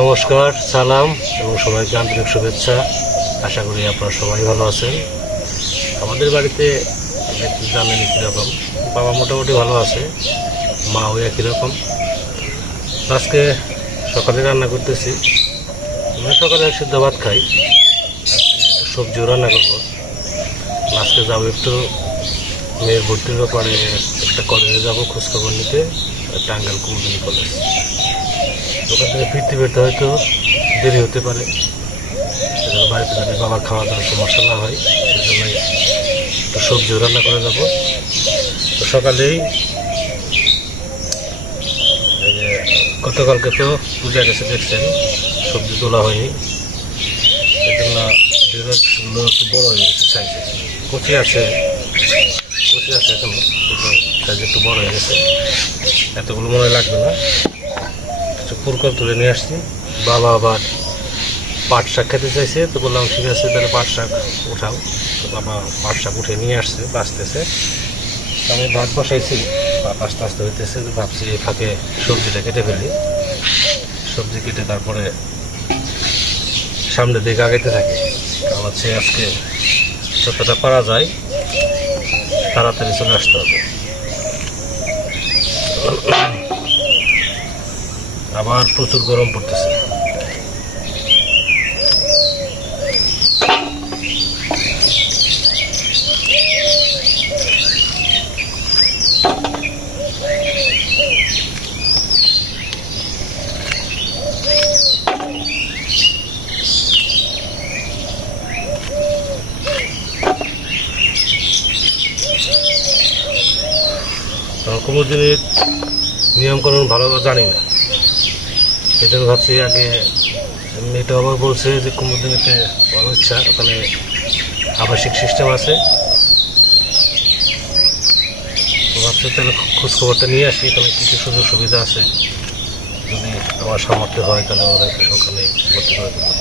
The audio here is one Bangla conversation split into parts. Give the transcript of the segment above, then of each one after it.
নমস্কার, সালাম এবং সবাইকে আন্তরিক শুভেচ্ছা। আশা করি আপনারা সবাই ভালো আছেন। আমাদের বাড়িতে জানেন কীরকম বাবা মোটামুটি ভালো আছে, মাও একই রকম। আজকে সকালে রান্না করতেছি। আমরা সকালে সিদ্ধ ভাত খাই সবজিও রান্না করব। আজকে যাব একটু মেয়ের ভর্তির ব্যাপারে, একটা কলেজে যাব খোঁজখবর নিতে টাঙ্গাল কুমুদিনী কলেজ ওখান থেকে ফিরতে ফিরতে হয়তো দেরি হতে পারে। সেজন্য বাড়িতে যাতে বাবার খাওয়া দাওয়ার সমস্যা না হয় সেজন্যই একটু সবজিও রান্না করে যাব। তো সকালেই গতকালকে তো পূজা গেছে, দেখছেন, সবজি তোলা হয়নি। এই জন্য ঢেঁড়সগুলো একটু বড় হয়ে গেছে সাইজে কচি আছে কচি আছে এখনও সাইজ একটু বড় হয়ে গেছে। এতগুলো মনে লাগবে না। পুরকল তুলে নিয়ে আসছি। বাবা আবার পাট শাক খেতে চাইছে, তো বললাম, ঠিক আছে, তাহলে পাট শাক উঠাও। তো বাবা পাট শাক উঠে নিয়ে আসছে, বাঁচতেছে। আমি ভাত বসাইছি, ভাত আস্তে আস্তে হইতেছে ভাবছি ফাঁকে সবজিটা কেটে ফেলি। সবজি কেটে তারপরে সামনের দিকে আগাইতে থাকি। কারণ হচ্ছে আজকে যতটা পারা যায়, তাড়াতাড়ি চলে আসতে হবে। আবার প্রচুর গরম পড়তেছে। কোনোদিনের নিয়মকানুন ভালোভাবে জানি না। এই জন্য ভাবছি আগে মেয়েটা আবার বলছে যে কুমুরদিনীতে বড় ইচ্ছা, ওখানে আবাসিক সিস্টেম আছে। ভাবছি তাহলে খোঁজ খবরটা নিয়ে আসি, এখানে কিছু সুযোগ সুবিধা আছে। যদি আমার সামর্থ্য হয়, তাহলে ওরা ওখানে ভর্তি করে দেবো।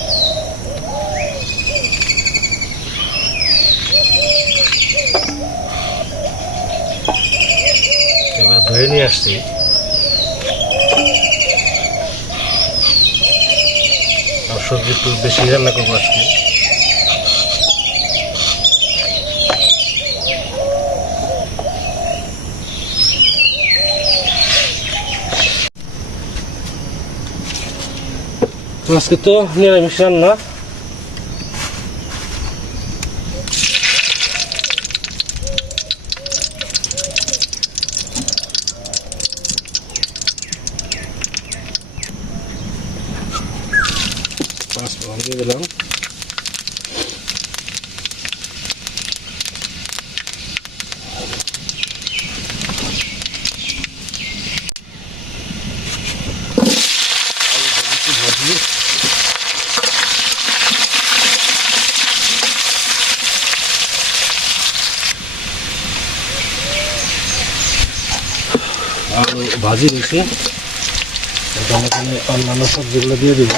এবার ধরে নিয়ে আসছি। সবজি একটু বেশি রান্না করব আজকে। আজকে তো নিরামিষ রান্না পাঁচ ফোড়ন দিয়ে দিলাম। ভাজি আলু ভাজি এখানে অন্যান্য সবজিগুলো দিয়ে দিব।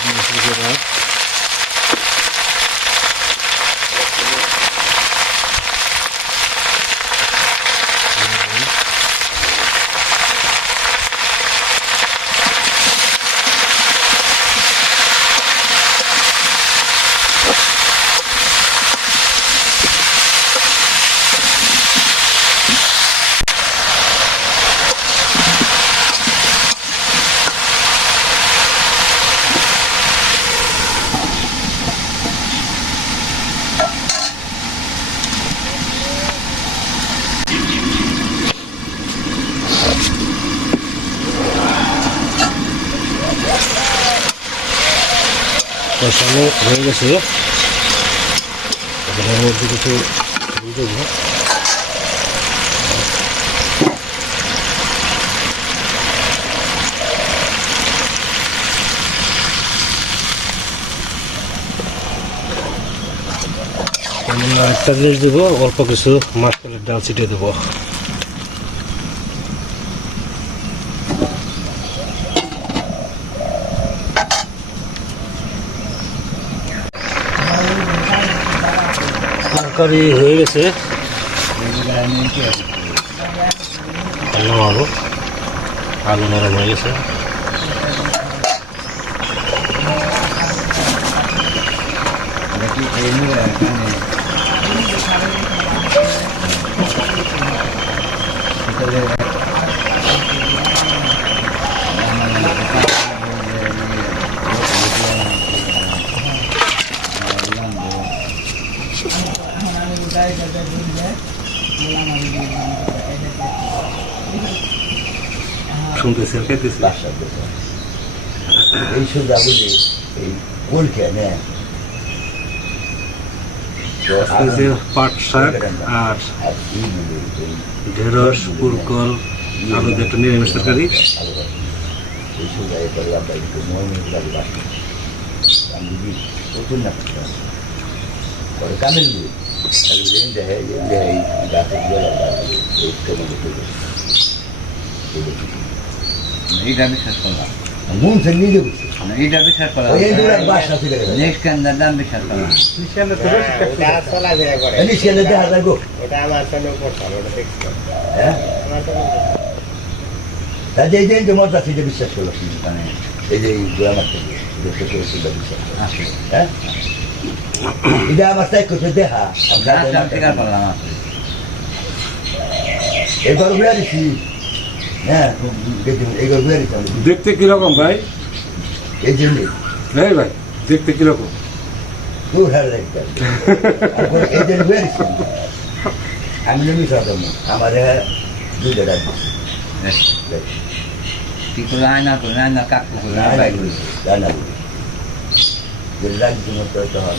এই কষানো হয়ে গেছে। এখানের মধ্যে কিছু ফুল একটা দেবো, অল্প কিছু মাসকলের ডাল ছিটিয়ে দেবো। তরকারি হয়ে গেছে। নামাবো আলু নরম হয়ে গেছে। শুনতেছি খেতেছি এই সোজা বুঝি এই গোলকে নেয় যে পাট শাক আর ঢেঁড়স পুরকল আলু দিয়ে একটা নিরামিষ তরকারি। ভালো করে। বিশ্বাস মন হ্যাঁ করল মানে এই যে এটা আমার তাই দেখা এবার বেরিয়েছি হ্যাঁ দেখুন এবার বেরিয়েছি আমি দেখতে কীরকম ভাই এই জন্য এই ভাই দেখতে কীরকম এই জন্য বেরিয়েছি আমি। আমি জমি সরকার আমার দুইটা রাজ্য কি করে আয়না করে আয়না কাকু করে বাই করে রান্না করি রাজ্য মতো তখন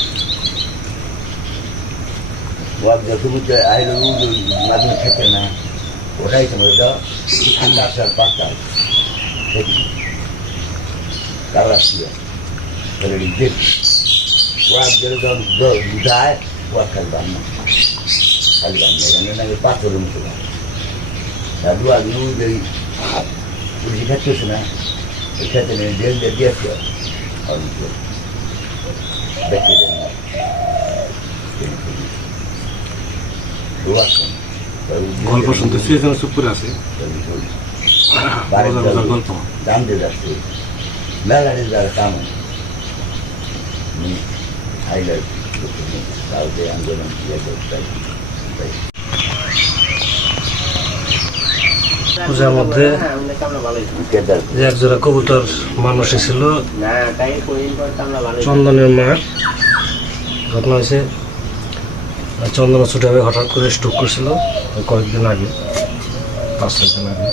ওয়াদের সমুদ্রে আইলো মাঝে থাকে না, ওটাই তোমার ওটা ঠান্ডা আসার পাতা কালা ছিল তাহলে দেখ। গেলে যখন যায় ওয়াদ খালি বান্না খালি বান্না এখানে নাকি পাথরের মতো সাধু আলু যেই পুলিশ খাচ্ছে না খেতে নেই দেড় দেড় দিয়েছে অল্প দেখতে দেন না গল্প শুনতেছি এখানে চুপ করে আছে গল্প। দাম দিয়ে যাচ্ছে। মেলা যারা কাম হাইলাইট কাউকে আন্দোলন ইয়ে করতে পূজার মধ্যে যে একজোড়া কবুতর মানুষ ছিল চন্দনের মার ঘটনা হয়েছে চন্দন ছুটে হবে, হঠাৎ করে স্ট্রোক করছিল, কয়েকদিন আগে, পাঁচ ছয় দিন আগে।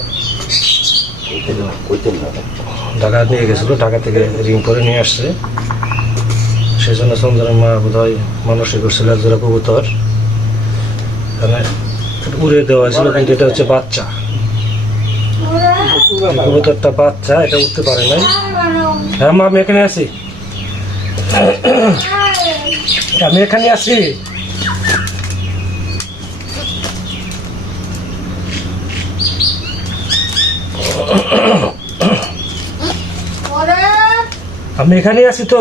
ঢাকা নিয়ে গেছিল, ঢাকা থেকে রিং করে নিয়ে আসছে। সেই জন্য চন্দনের মা বোধ হয় মানুষই করছিল, একজোড়া কবুতর। এখানে উড়ে দেওয়া হয়েছিল, কিন্তু এটা হচ্ছে বাচ্চা। কবুতরটা বাচ্চা, এটা উঠতে পারে নাই। হ্যাঁ মা, আমি এখানে আছি। আমি এখানে আছি। আমি এখানে আছি তো?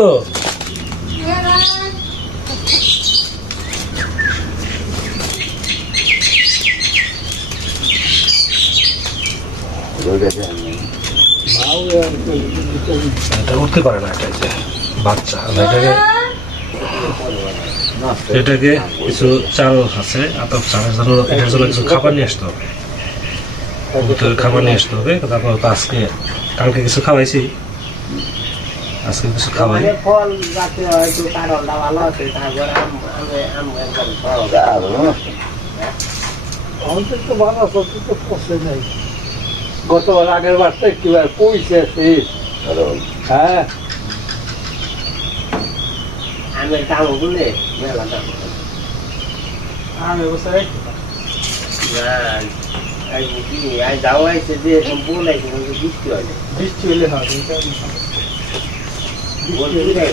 উঠতে পারে না, এটা বাচ্চা। এটাকে এটাকে কিছু চাল আছে, আতপ চালের জন্য এটার জন্য কিছু খাবার নিয়ে আসতে হবে। খাবার নিয়ে আসতে হবে, তারপর আজকে কালকে কিছু খাওয়াইছি। আজকে কিছু খাওয়াই ফল একটু কারণটা ভালো আছে তারপরে আম আমি আম আমাদের তো ভালো সবজি তো পচে নাই। গতবার আগের বার তো একটিবার পয়সা শেষ হ্যাঁ। আমের দাম বলে মেলা দাম। আমি বসে না যাও আইছে যে বোন বৃষ্টি হয় বৃষ্টি হলে হবে বলবি না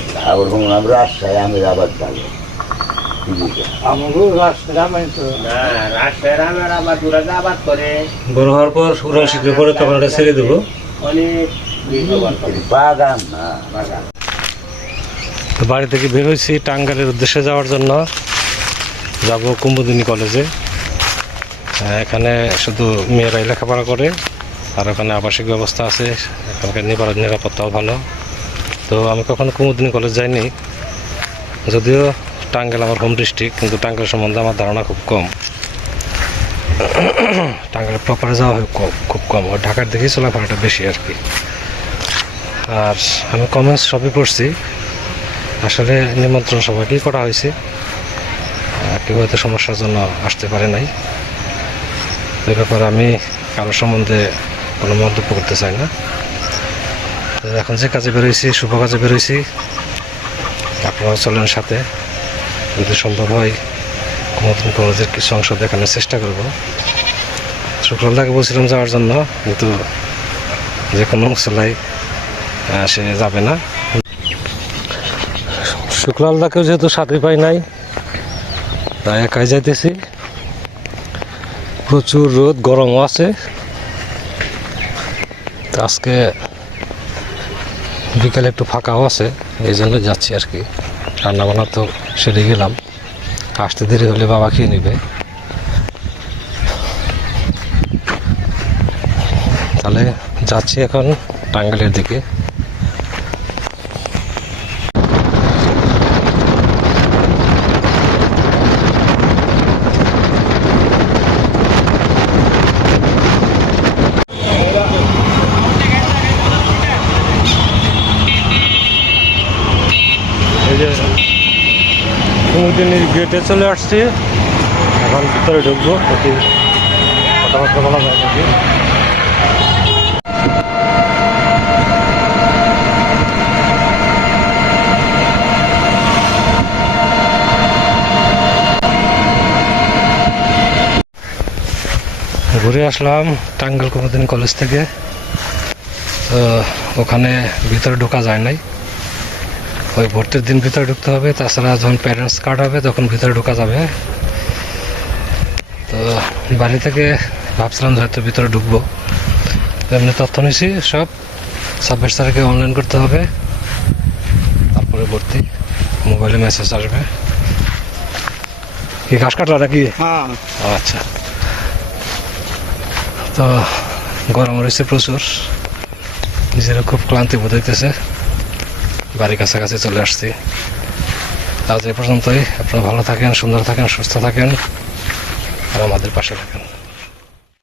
আবার করে বড় হওয়ার পর উড়ান শিখলে পরে তখন এটা ছেড়ে দেবো। বাগান তো বাড়ি থেকে বের হয়েছি টাঙ্গালের উদ্দেশ্যে যাওয়ার জন্য। যাব কুম্ভদিনী কলেজে। এখানে শুধু মেয়েরাই লেখাপড়া করে আর ওখানে আবাসিক ব্যবস্থা আছে। এখানকার নিরাপত্তাও ভালো। তো আমি কখনো কুমুদিনী কলেজ যাইনি। যদিও টাঙ্গাইল আমার হোম ডিস্ট্রিক্ট কিন্তু টাঙ্গাইল সম্বন্ধে আমার ধারণা খুব কম। টাঙ্গাইল প্রপারে যাওয়া হয় খুব কম। ওই ঢাকার দিকেই চলাফেরাটা বেশি আর কি। আর আমি কমেন্টস সবই পড়ছি। আসলে নিমন্ত্রণ সবাইকেই করা হয়েছে। কেউ হয়তো সমস্যার জন্য আসতে পারে নাই। এ ব্যাপারে আমি কারও সম্বন্ধে কোনো মন্তব্য করতে চাই না। এখন যে কাজে বেরোইছি, শুভ কাজে বেরোইছি। আপনারাও চলেন সাথে। যদি সম্ভব হয়, নতুন কলেজের কিছু অংশ দেখানোর চেষ্টা করব। শুক্রবারকে বলছিলাম যাওয়ার জন্য, কিন্তু যে কোনো মশলাই সে যাবে না। শুক্লালদাকেও যেহেতু সাথে পাই নাই, তাই একাই যাইতেছি। প্রচুর রোদ, গরমও আছে। আজকে বিকালে একটু ফাঁকাও আছে এই জন্য যাচ্ছি আর কি। রান্না বান্না তো সেরে গেলাম। আসতে দেরি হলে বাবা খেয়ে নেবে। তাহলে যাচ্ছি এখন টাঙ্গালের দিকে এই যে কুমুদিনীর গেটে চলে আসছি। এখন ভিতরে ঢুকবো, দেখি কথাবার্তা বলা যায় নাকি। ঘুরে আসলাম টাঙ্গাইল কুমুদিনী কলেজ থেকে। তো ওখানে ভিতরে ঢোকা যায় নাই। ওই ভর্তির দিন ভিতরে ঢুকতে হবে তাছাড়া যখন প্যারেন্টস কার্ড হবে তখন ভিতরে ঢোকা যাবে। তো বাড়ি থেকে ভাবছিলাম যে হয়তো ভিতরে ঢুকবো। এমনি তথ্য নিছি সব। ছাব্বিশ তারিখে অনলাইন করতে হবে। তারপরে ভর্তি। মোবাইলে মেসেজ আসবে। কি ঘাস কাটলা নাকি? হ্যাঁ। আচ্ছা। তো গরম রয়েছে প্রচুর। নিজেরা খুব ক্লান্তি বোধ হইতেছে। বাড়ির কাছাকাছি চলে আসছি। আজ এ পর্যন্তই। আপনারা ভালো থাকেন, সুন্দর থাকেন, সুস্থ থাকেন, আর আমাদের পাশে থাকেন।